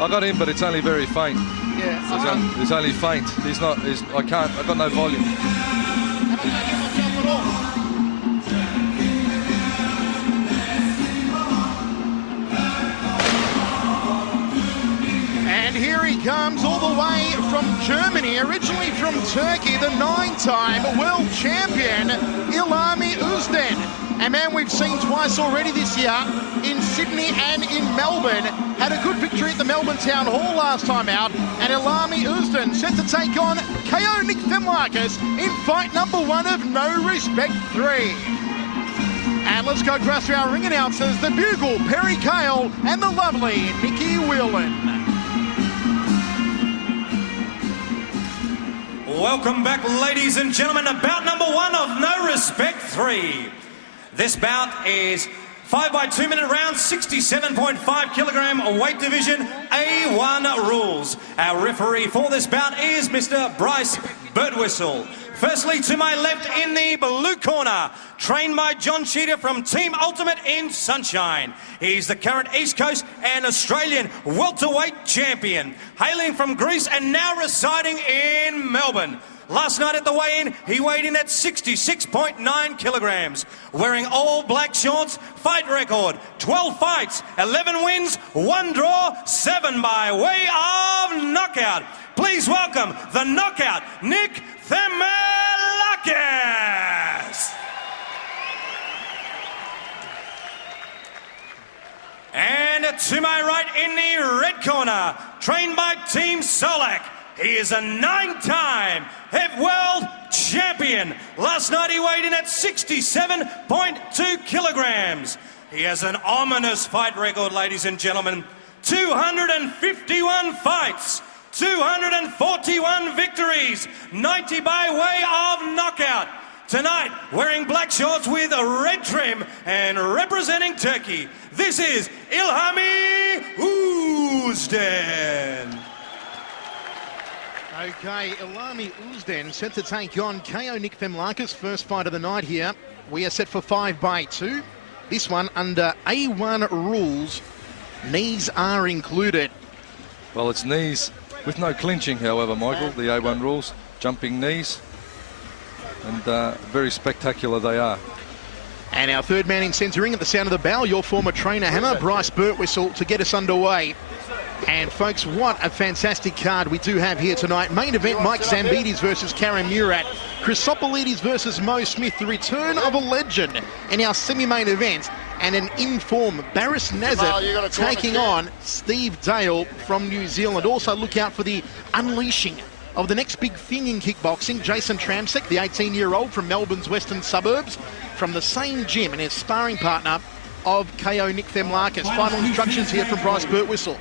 I got him, but it's only very faint. Yeah. It's only faint. He's not. I can't. I've got no volume. And here he comes all the way from Germany, originally from Turkey, the 9-time world champion, Ilhami Ozden. A man we've seen twice already this year in Sydney and in Melbourne. Had a good victory at the Melbourne Town Hall last time out. And Ilhami Ozden set to take on KO Themelakis in fight number 1 of No Respect 3. And let's go across to our ring announcers, the Bugle, Perry Cale, and the lovely Nikki Whelan. Welcome back, ladies and gentlemen, to bout number 1 of No Respect 3. This bout is 5 by 2 minute rounds, 67.5 kilogram weight division, A1 rules. Our referee for this bout is Mr. Bryce Birdwhistle. Firstly, to my left in the blue corner, trained by John Cheetah from Team Ultimate in Sunshine. He's the current East Coast and Australian welterweight champion, hailing from Greece and now residing in Melbourne. Last night at the weigh-in, he weighed in at 66.9 kilograms. Wearing all black shorts, fight record, 12 fights, 11 wins, 1 draw, 7 by way of knockout. Please welcome the knockout, Nick Themelakis. And to my right in the red corner, trained by Team Solak, he is a 9-time world champion. Last night he weighed in at 67.2 kilograms. He has an ominous fight record, ladies and gentlemen. 251 fights, 241 victories, 90 by way of knockout. Tonight, wearing black shorts with a red trim and representing Turkey, this is Ilhami Ozden. Okay, Ilhami Ozden set to take on KO Themelakis, first fight of the night here. We are set for 5 by 2. This one under A1 rules. Knees are included. Well, it's knees with no clinching, however, Michael. The A1 rules, jumping knees, and very spectacular they are. And our third man in centering at the sound of the bell, your former trainer, Hammer, Bryce Birdwhistle, to get us underway. And folks, what a fantastic card we do have here tonight. Main event, Mike Zambides versus Karen Murat. Chrysopolides versus Mo Smith, the return of a legend in our semi-main event. And an in-form Barris Nazat taking on Steve Dale from New Zealand. Also look out for the unleashing of the next big thing in kickboxing. Jason Tramsek, the 18-year-old from Melbourne's western suburbs, from the same gym and his sparring partner of KO Themelakis. Final instructions here from Bryce Birdwhistle.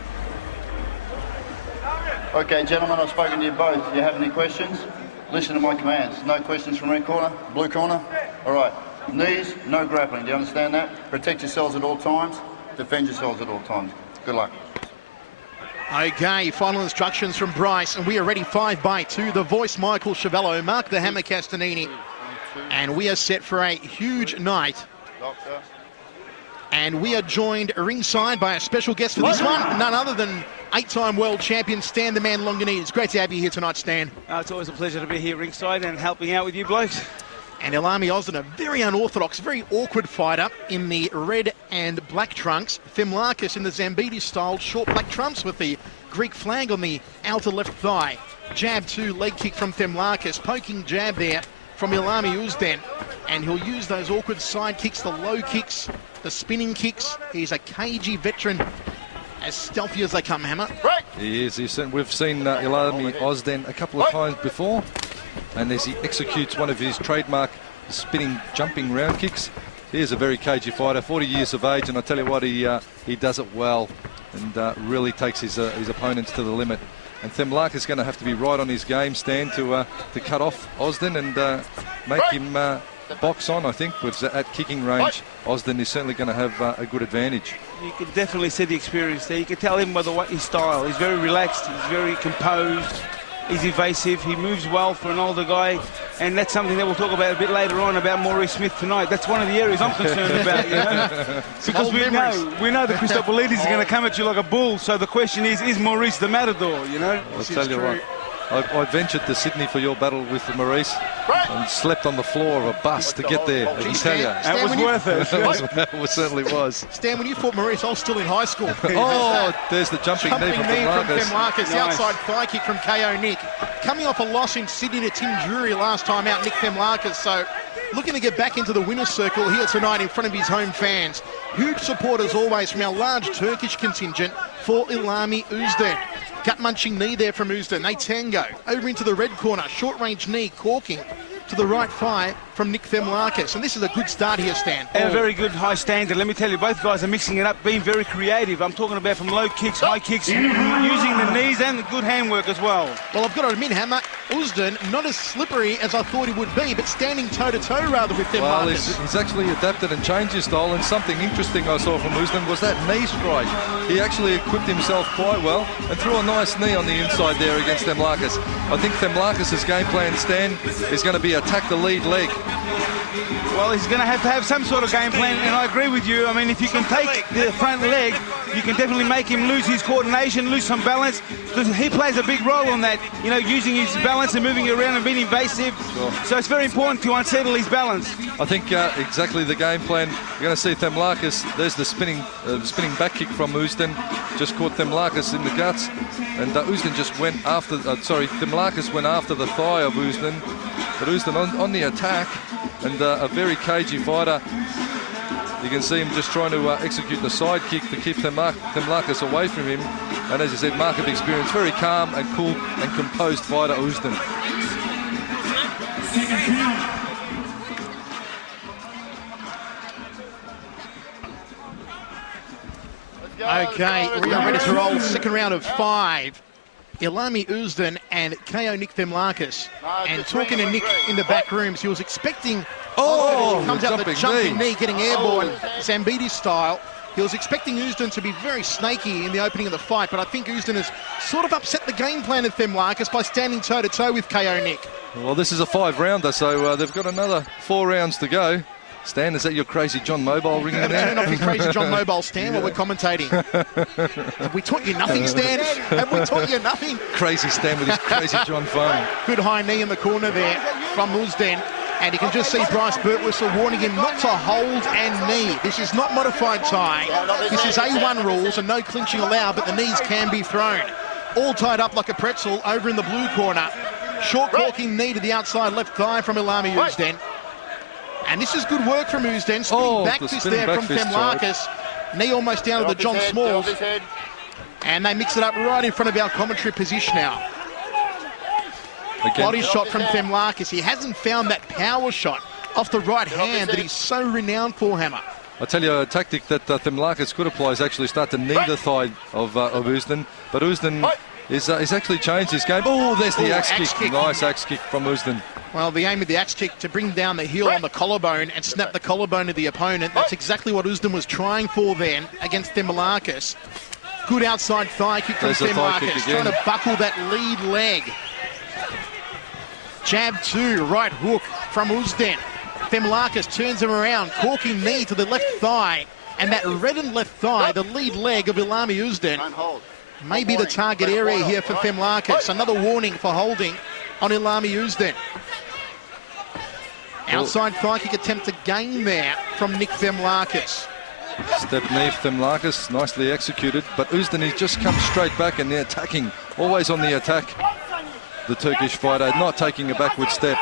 Okay, gentlemen, I've spoken to you both. Do you have any questions? Listen to my commands. No questions from red corner, blue corner. All right. Knees, no grappling. Do you understand that? Protect yourselves at all times. Defend yourselves at all times. Good luck. Okay, final instructions from Bryce, and we are ready 5 by 2. The voice, Michael Chavello, Mark the Hammer Castanini. And we are set for a huge night. Doctor. And we are joined ringside by a special guest for this one, none other than 8-time world champion Stan the Man Longinides. Great to have you here tonight, Stan. It's always a pleasure to be here ringside and helping out with you blokes. And Ilhami Ozden, a very unorthodox, very awkward fighter in the red and black trunks. Themelakis in the Zambides-style short black trunks with the Greek flag on the outer left thigh. Jab 2, leg kick from Themelakis, poking jab there from Ilhami Ozden. And he'll use those awkward side kicks, the low kicks, the spinning kicks. He's a cagey veteran, as stealthy as they come, Hammer. Right. He is. We've seen Ilhami Ozden a couple of times before, and as he executes one of his trademark spinning, jumping round kicks, he is a very cagey fighter, 40 years of age, and I tell you what, he does it well and really takes his opponents to the limit. And Themelakis is going to have to be right on his game, Stan, to cut off Ozden and make him box on. I think with at kicking range, Ozden is certainly going to have a good advantage. You can definitely see the experience there. You can tell him by his style. He's very relaxed, he's very composed, he's evasive, he moves well for an older guy. And that's something that we'll talk about a bit later on about Maurice Smith tonight. That's one of the areas I'm concerned about, you know. Because we know the Christopolidis are going to come at you like a bull. So the question is Maurice the Matador, you know? I'll tell you what. I ventured to Sydney for your battle with Maurice and slept on the floor of a bus to get there. I can tell you. That was worth it. It certainly was. Stan, when you fought Maurice, I was still in high school. Oh, there's the jumping knee from Themelakis. Nice. The outside thigh kick from KO Nick. Coming off a loss in Sydney to Tim Drury last time out, Nick Themelakis. So looking to get back into the winner's circle here tonight in front of his home fans. Huge support as always from our large Turkish contingent for Ilhami Ozden. Gut-munching knee there from Ozden. They tango. Over into the red corner. Short-range knee corking to the right thigh from Nick Themelakis. And this is a good start here, Stan. And a very good high standard. Let me tell you, both guys are mixing it up, being very creative. I'm talking about from low kicks, high kicks, using the knees and the good handwork as well. Well, I've got to admit, Hammer, Ozden not as slippery as I thought he would be, but standing toe-to-toe rather with Themelakis. Well, he's actually adapted and changed his style, and something interesting I saw from Ozden was that knee strike. He actually equipped himself quite well and threw a nice knee on the inside there against Themelakis. I think Themelakis' game plan, Stan, is going to be attack the lead leg. Well, he's going to have some sort of game plan, and I agree with you. I mean, if you can take the front leg, you can definitely make him lose his coordination, lose some balance. He plays a big role on that, you know, using his balance and moving around and being invasive. Sure. So it's very important to unsettle his balance. I think exactly the game plan. You're going to see Themelakis. There's the spinning back kick from Ozden. Just caught Themelakis in the guts, and Ozden just went after. Themelakis went after the thigh of Ozden, but Ozden on the attack, and a very cagey fighter. You can see him just trying to execute the side kick to keep Themelakis away from him. And as I said, mark of experience, very calm and cool and composed fighter, Ozden. Okay, we are ready to roll. Second round of 5. Ilhami Ozden and KO Nick Themelakis. And talking to Nick in the back rooms, he was expecting... comes out the jumping knee, getting airborne, Zambides style. He was expecting Ozden to be very snaky in the opening of the fight, but I think Ozden has sort of upset the game plan of Themelakis by standing toe-to-toe with KO Nick. Well, this is a 5-rounder, so they've got another 4 rounds to go. Stan, is that your crazy John Mobile ringing in there? Turn off your crazy John Mobile, Stan, while we're commentating. Have we taught you nothing, Stan? Have we taught you nothing? Crazy Stan with his crazy John phone. Good high knee in the corner there from Ozden. And you can just see Bryce Birtwistle warning him not to hold and knee. This is not modified tie. This is A1 rules and no clinching allowed, but the knees can be thrown. All tied up like a pretzel over in the blue corner. Short corking knee to the outside left thigh from Ilhami Ozden. And this is good work from Ozden. Spinning back fist there from Themelakis. Knee almost down to the John Smalls. And they mix it up right in front of our commentary position now. Body shot from Themelakis. He hasn't found that power shot off the right hand that he's so renowned for, Hammer. I tell you, a tactic that Themelakis could apply is actually start to knee the thigh of Ozden. But Ozden is actually changed his game. Oh, there's the axe kick. Nice axe kick from Ozden. Well, the aim of the axe kick to bring down the heel on the collarbone and snap the collarbone of the opponent. That's exactly what Ozden was trying for then against Themelakis. Good outside thigh kick from Themelakis, trying to buckle that lead leg. Jab 2, right hook from Ozden. Themelakis turns him around, corking knee to the left thigh. And that reddened left thigh, the lead leg of Ilhami Ozden, may be the target area here for Themelakis. Another warning for holding on Ilhami Ozden. Outside thigh kick attempt again there from Nick Themelakis. Step knee Themelakis, nicely executed. But Ozden, he's just come straight back and they're attacking, always on the attack. The Turkish fighter not taking a backward step.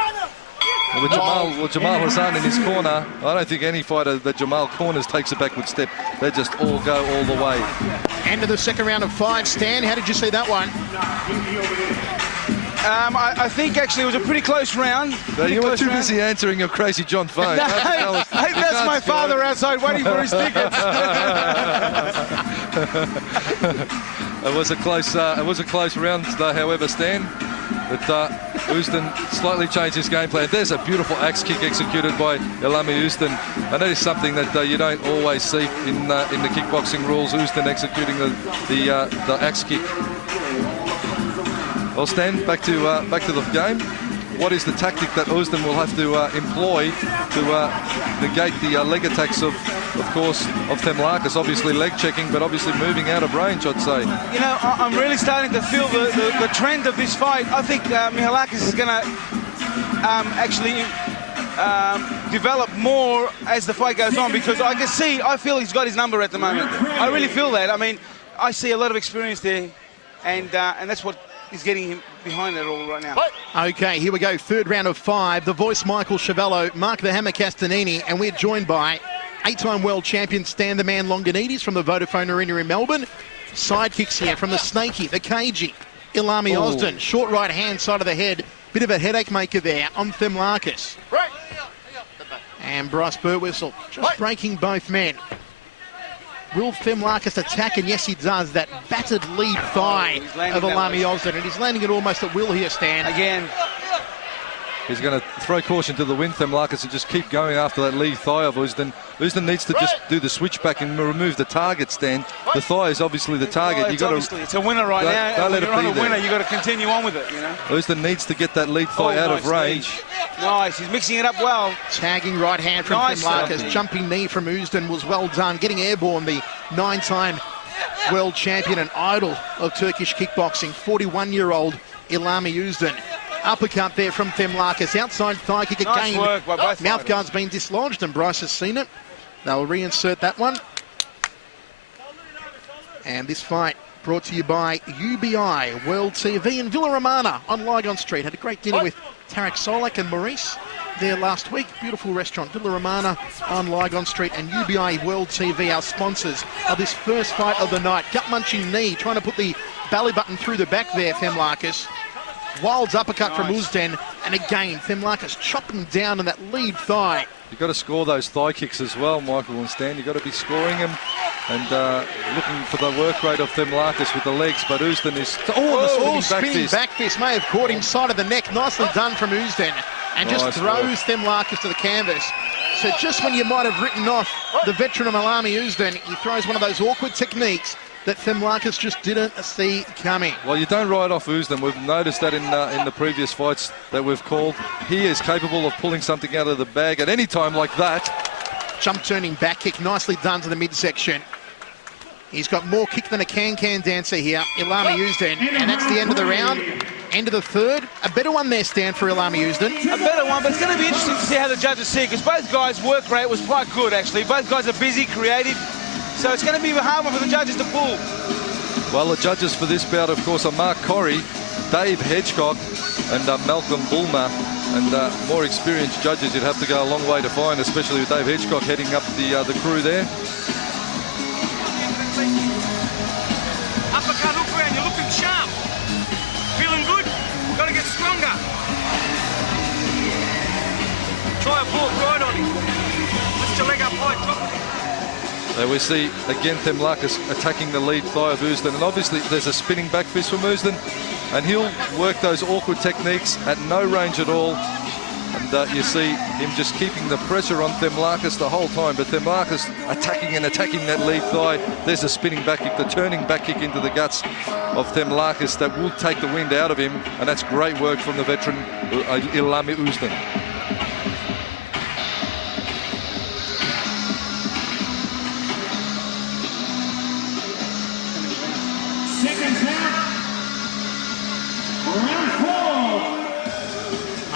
With Jamal Hassan in his corner, I don't think any fighter that Jamal corners takes a backward step. They just all go all the way. End of the second round of 5. Stan, how did you see that one? I think actually it was a pretty close round. You were too busy answering your crazy John phone. I think that's my father outside waiting for his tickets. It was a close round, however, Stan. But Ozden slightly changed his game plan. There's a beautiful axe kick executed by Ilhami Ozden, and that is something that you don't always see in the kickboxing rules. Ozden executing the axe kick. Well, Stan, back to the game. what is the tactic that Ozden will have to employ to negate the leg attacks of course, of Themelakis. Obviously leg checking, but obviously moving out of range, I'd say. You know, I'm really starting to feel the trend of this fight. I think Themelakis is going to actually develop more as the fight goes on, because I feel he's got his number at the moment. I really feel that. I mean, I see a lot of experience there, and that's what is getting him behind it all right now. Okay, here we go. Third round of 5. The voice Michael Chavello, Mark the Hammer Castanini, and we're joined by 8-time world champion Stan the Man Longanides from the Vodafone Arena in Melbourne. Sidekicks here from the Snaky, the Cagey, Ilhami Ozden. Short right hand side of the head. Bit of a headache maker there on Themelakis. And Bryce Burtwhistle just breaking both men. Will Themelakis attack? And yes, he does. That battered lead thigh of Ilhami Ozden. And he's landing it almost at will here, Stan. Again. He's going to throw caution to the wind, Themelakis, and just keep going after that lead thigh of Ozden. Ozden needs to just do the switch back and remove the target, Stan. The thigh is obviously the target. It's a winner right now. Don't let it be on a winner, you've got to continue on with it, you know. Ozden needs to get that lead thigh out of range. Nice, he's mixing it up well. Tagging right hand from Themelakis. Jumping knee from Ozden was well done. Getting airborne, the 9-time world champion and idol of Turkish kickboxing, 41-year-old Ilhami Ozden. Uppercut there from Themelakis. Outside thigh kick again. Nice work by both Mouth guard's been dislodged and Bryce has seen it. They'll reinsert that one. And this fight brought to you by UBI World TV in Villa Romana on Lygon Street. Had a great dinner with Tarek Solak and Maurice there last week. Beautiful restaurant, Villa Romana on Lygon Street, and UBI World TV, our sponsors of this first fight of the night. Gut-munching knee, trying to put the belly button through the back there, Themelakis. Wild uppercut from Ozden, and again, Themelakis chopping down on that lead thigh. You've got to score those thigh kicks as well, Michael and Stan. You've got to be scoring them and looking for the work rate of Themelakis with the legs, but Ozden is... the spinning back fist may have caught him side of the neck. Nicely done from Ozden, and just throws Themelakis to the canvas. So just when you might have written off the veteran of Ilhami Ozden, he throws one of those awkward techniques that Themelakis just didn't see coming. Well, you don't write off Ozden. We've noticed that in the previous fights that we've called. He is capable of pulling something out of the bag at any time like that. Jump turning back kick, nicely done to the midsection. He's got more kick than a can-can dancer here, Ilhami Ozden, and that's the end of the round. End of the third. A better one there, Stan, for Ilhami Ozden. A better one, but it's going to be interesting to see how the judges see it, because both guys' work rate was quite good, actually. Both guys are busy, creative. So it's going to be a hard one for the judges to pull. Well, the judges for this bout, of course, are Mark Corrie, Dave Hedgecock, and Malcolm Bulmer. And more experienced judges you'd have to go a long way to find, especially with Dave Hedgecock heading up the crew there. Uppercut, hook round, you're looking sharp. Feeling good? Got to get stronger. Try a walk right on him. Lift your leg up high, drop it. So we see again Themelakis attacking the lead thigh of Ozden, and obviously there's a spinning back fist from Ozden, and he'll work those awkward techniques at no range at all. And you see him just keeping the pressure on Themelakis the whole time, but Themelakis attacking and attacking that lead thigh. There's a spinning back kick, the turning back kick into the guts of Themelakis that will take the wind out of him, and that's great work from the veteran Ilhami Ozden.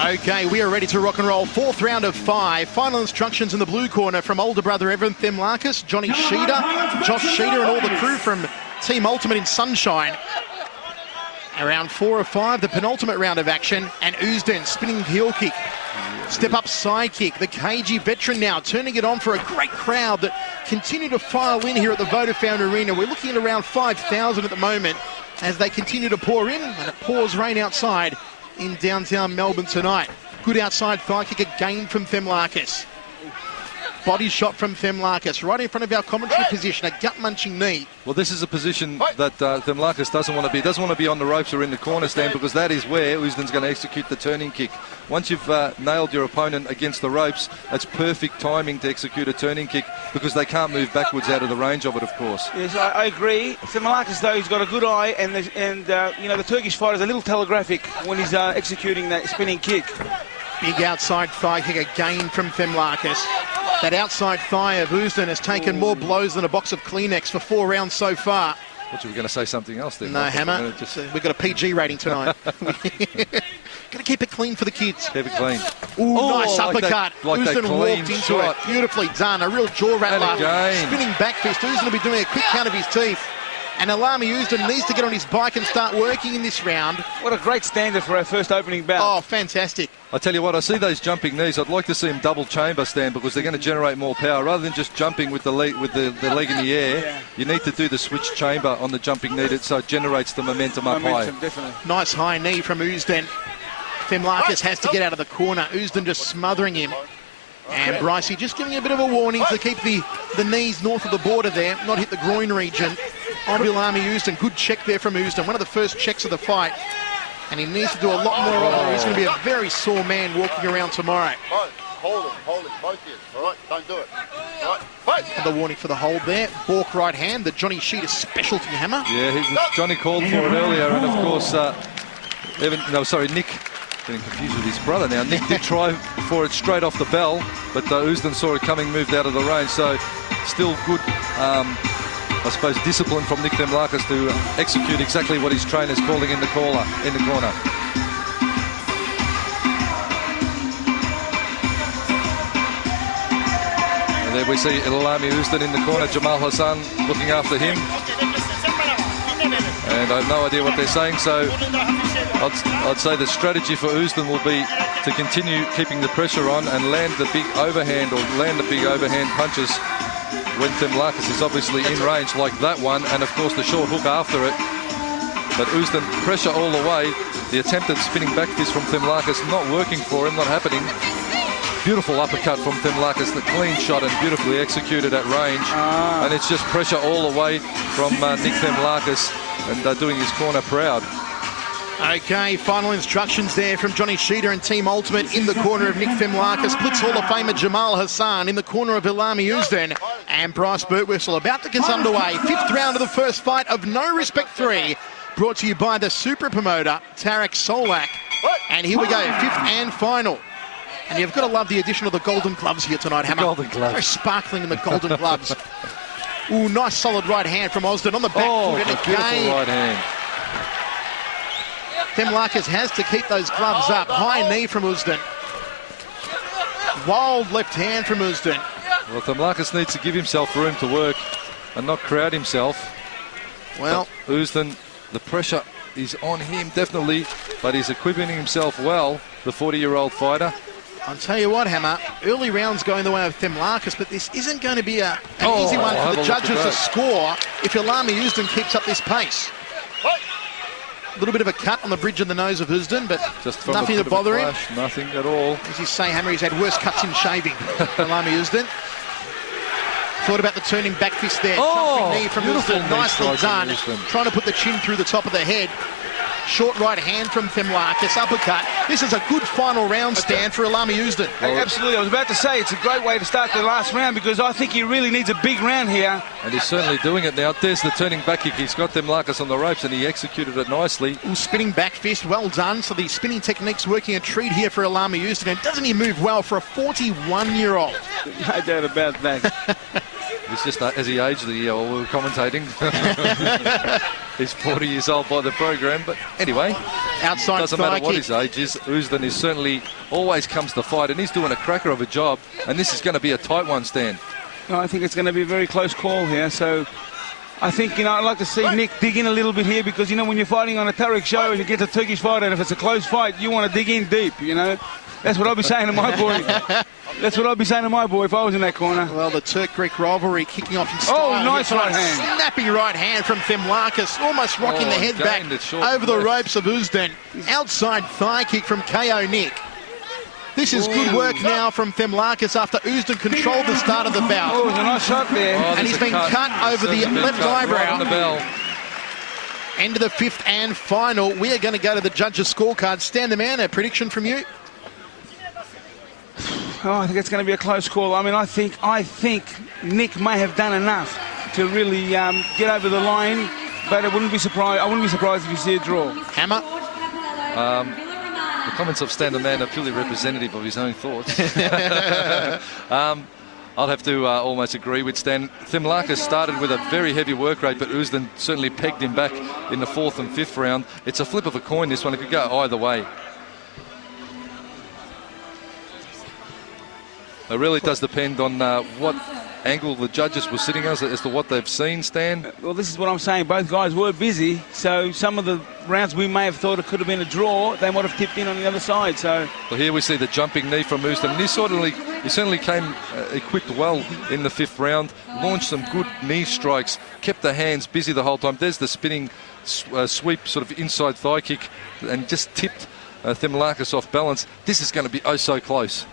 Okay, we are ready to rock and roll. Fourth round of 5. Final instructions in the blue corner from older brother Evan Themelakis, Johnny Sheeder, Josh Sheeder, and all the crew from Team Ultimate in Sunshine. Around 4 of 5, the penultimate round of action, and Ozden spinning heel kick. Step up side kick. The Cagey veteran now turning it on for a great crowd that continue to file in here at the Vodafone Arena. We're looking at around 5,000 at the moment as they continue to pour in, and it pours rain outside in downtown Melbourne tonight. Good outside thigh kick again from Themelakis. body shot from Themelakis right in front of our commentary position, a gut-munching knee. Well, this is a position that Themelakis doesn't want to be. Doesn't want to be on the ropes or in the corner stand, because that is where Ozden's going to execute the turning kick. Once you've nailed your opponent against the ropes, that's perfect timing to execute a turning kick, because they can't move backwards out of the range of it, of course. Yes, I agree. Themelakis, though, he's got a good eye, and you know, the Turkish fighter's a little telegraphic when he's executing that spinning kick. Big outside thigh kick again from Themelakis. That outside thigh of Ozden has taken more blows than a box of Kleenex for 4 rounds so far. What, you were going to say something else there? No, Michael? Hammer. We've got a PG rating tonight. Got to keep it clean for the kids. Keep it clean. Ooh, nice uppercut. Ozden walked into it. Beautifully done. A real jaw rattler. again. Spinning back fist. Ozden will be doing a quick count of his teeth. And Ilhami Ozden needs to get on his bike and start working in this round. What a great standard for our first opening bout. Oh, fantastic. I tell you what, I see those jumping knees. I'd like to see him double chamber stand, because they're going to generate more power. Rather than just jumping with the leg in the air, you need to do the switch chamber on the jumping knee, so it generates the momentum up high. Definitely. Nice high knee from Ozden. Themelakis has to get out of the corner. Ozden just smothering him. And Brycey just giving a bit of a warning to keep the knees north of the border there, not hit the groin region. On Ilhami Ozden, good check there from Ozden, one of the first checks of the fight. And he needs to do a lot more of it, or he's going to be a very sore man walking around tomorrow. Hold it, both ears, all right? Don't do it. All right, fight. And the warning for the hold there. Bork right hand, the Johnny Sheeter specialty hammer. Yeah, Johnny called for it earlier, and of course, Nick, getting confused with his brother now. Nick did try for it straight off the bell, but Ozden saw it coming, moved out of the range. So still good, I suppose, discipline from Nick Themelakis to execute exactly what his trainer's calling in the corner. And there we see Ilhami Ozden in the corner, Jamal Hassan looking after him. And I have no idea what they're saying, so I'd say the strategy for Ozden will be to continue keeping the pressure on and land the big overhand punches when Themelakis is obviously in range, like that one, and of course the short hook after it. But Ozden, pressure all the way. The attempted spinning back fist from Themelakis not working for him, not happening. Beautiful uppercut from Themelakis, the clean shot and beautifully executed at range. And it's just pressure all the way from Nick Themelakis, and doing his corner proud. Okay, final instructions there from Johnny Sheeter and Team Ultimate in the corner of Nick Themelakis. Blitz Hall of Famer Jamal Hassan in the corner of Ilhami Ozden. And Bryce Birtwistle about to get underway. 5th round of the first fight of No Respect 3. Brought to you by the super promoter, Tarek Solak. And here we go, 5th and final. And you've got to love the addition of the golden gloves here tonight, Hammer. Golden gloves. Very sparkling in the golden gloves. Ooh, nice solid right hand from Ozden on the back foot. And beautiful again, right hand. Themelakis has to keep those gloves up. High knee from Ozden. Wild left hand from Ozden. Well, Themelakis needs to give himself room to work and not crowd himself. Well, but Ozden, the pressure is on him, definitely, but he's equipping himself well, the 40-year-old fighter. I'll tell you what, Hammer, early rounds going the way of Themelakis, but this isn't going to be an easy one for the judges to score if Ilhami Ozden keeps up this pace. A little bit of a cut on the bridge of the nose of Ozden, but just nothing to bother him. Nothing at all. As you say, Hammer, he's had worse cuts in shaving, Ilhami Ozden. Thought about the turning back fist there. Jumping knee from Ozden, nicely done. Trying to put the chin through the top of the head. Short right hand from Themelakis, uppercut. This is a good final round stand for Ilhami Ozden. Absolutely, I was about to say it's a great way to start the last round, because I think he really needs a big round here. And he's certainly doing it now. There's the turning back kick. He's got Themelakis on the ropes and he executed it nicely. Ooh, spinning back fist, well done. So the spinning technique's working a treat here for Ilhami Ozden. And doesn't he move well for a 41-year-old? No doubt about that. It's just as he aged, we were commentating. He's 40 years old by the program, but anyway, outside doesn't matter what his age is. Ozden is certainly always comes to fight, and he's doing a cracker of a job. And this is going to be a tight one, Stan. No, I think it's going to be a very close call here. So I think, I'd like to see Nick dig in a little bit here, because, when you're fighting on a Tarek show and you get a Turkish fight, and if it's a close fight, you want to dig in deep, That's what I'd be saying to my boy. That's what I'd be saying to my boy if I was in that corner. Well, the Turk-Greek rivalry kicking off in style. Oh, nice right hand. Snapping right hand from Themelakis, almost rocking the head back over the ropes of Ozden. Outside thigh kick from KO Nick. This is good work now from Themelakis after Ozden controlled the start of the bout. Oh, it was a nice shot there. And he's been cut over the left eyebrow. Right on the bell. End of the fifth and final. We are going to go to the judges' scorecard. Stan the man, a prediction from you? Oh, I think it's going to be a close call. I mean, I think Nick may have done enough to really get over the line, but I wouldn't be surprised if you see a draw. Hammer? The comments of Stan the man are purely representative of his own thoughts. I'll have to almost agree with Stan. Themelakis started with a very heavy work rate, but Ozden certainly pegged him back in the fourth and fifth round. It's a flip of a coin, this one. It could go either way. It really does depend on what angle the judges were sitting as to what they've seen, Stan. Well, this is what I'm saying. Both guys were busy, so some of the rounds we may have thought it could have been a draw, they might have tipped in on the other side. So well, here we see the jumping knee from Ozden. He certainly came equipped well in the fifth round, launched some good knee strikes, kept the hands busy the whole time. There's the spinning sweep, sort of inside thigh kick, and just tipped Themelakis off balance. This is going to be oh so close.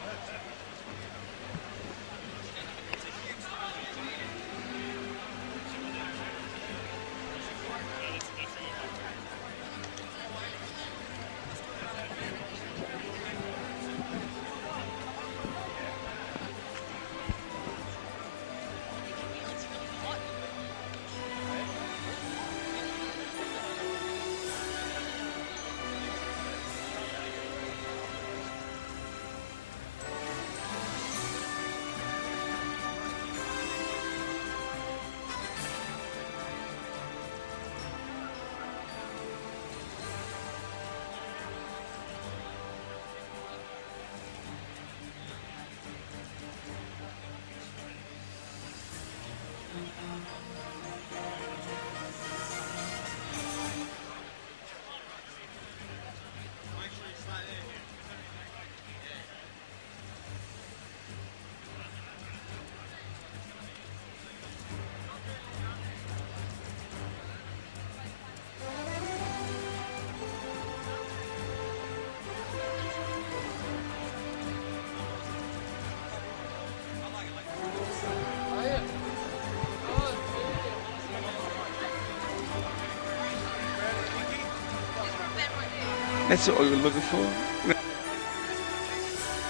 that's what we were looking for.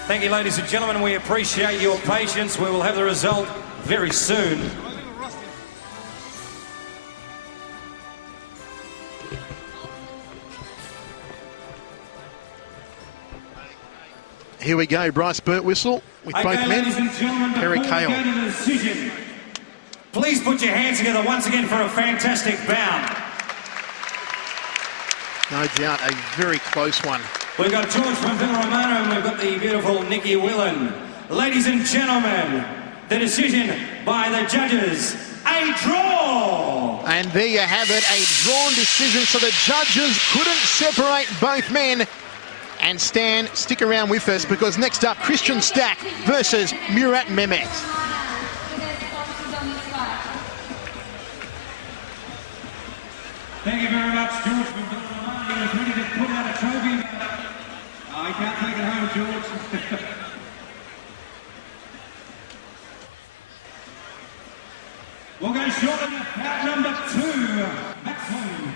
Thank you, ladies and gentlemen. We appreciate your patience. We will have the result very soon. Here we go, Bryce Birtwistle with both men. Ladies and gentlemen, Perry before we Kale. go to the decision, please put your hands together once again for a fantastic bout. No doubt, a very close one. We've got George from Villaromano and we've got the beautiful Nikki Willen. Ladies and gentlemen, the decision by the judges, a draw! And there you have it, a drawn decision, so the judges couldn't separate both men. And Stan, stick around with us, because next up, Christian Stack versus Murat Mehmet. Thank you very much, George from Villaromano. He was ready to put out a trophy. I can't take it home, George. We'll go short of bout number 2. Back home.